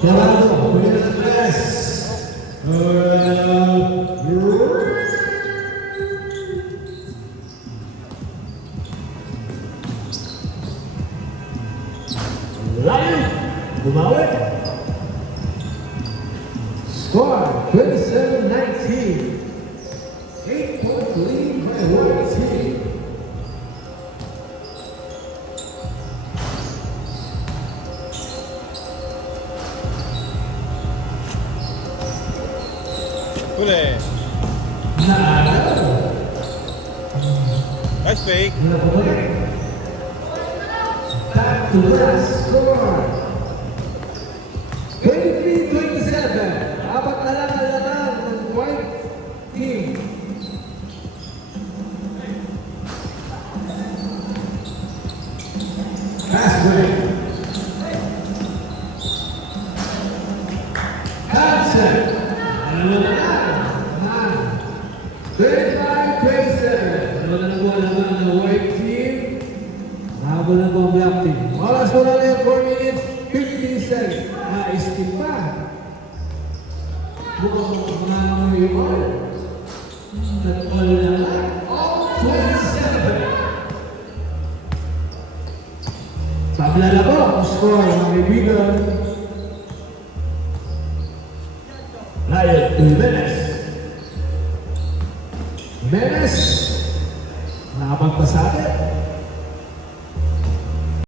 Gerardo, winner of the class. Lion, bumawi. Score 27-19. 8-point lead by White team. Huli. Nice fake. Back to last score. 23-27. Apat na lang ang laman ng White team. Pass break. Hansen. Ano na? 35-27. Ano na naman naman ng White team? Habang na po ang Black team. Oras mo na lang 4 minutes, 15 seconds. Nais-team pa. Mukhang mga yung all. All na lang. 27. Pablala po ang score, mga kaibigan. Ryan Jimenez. Nakapagpasada.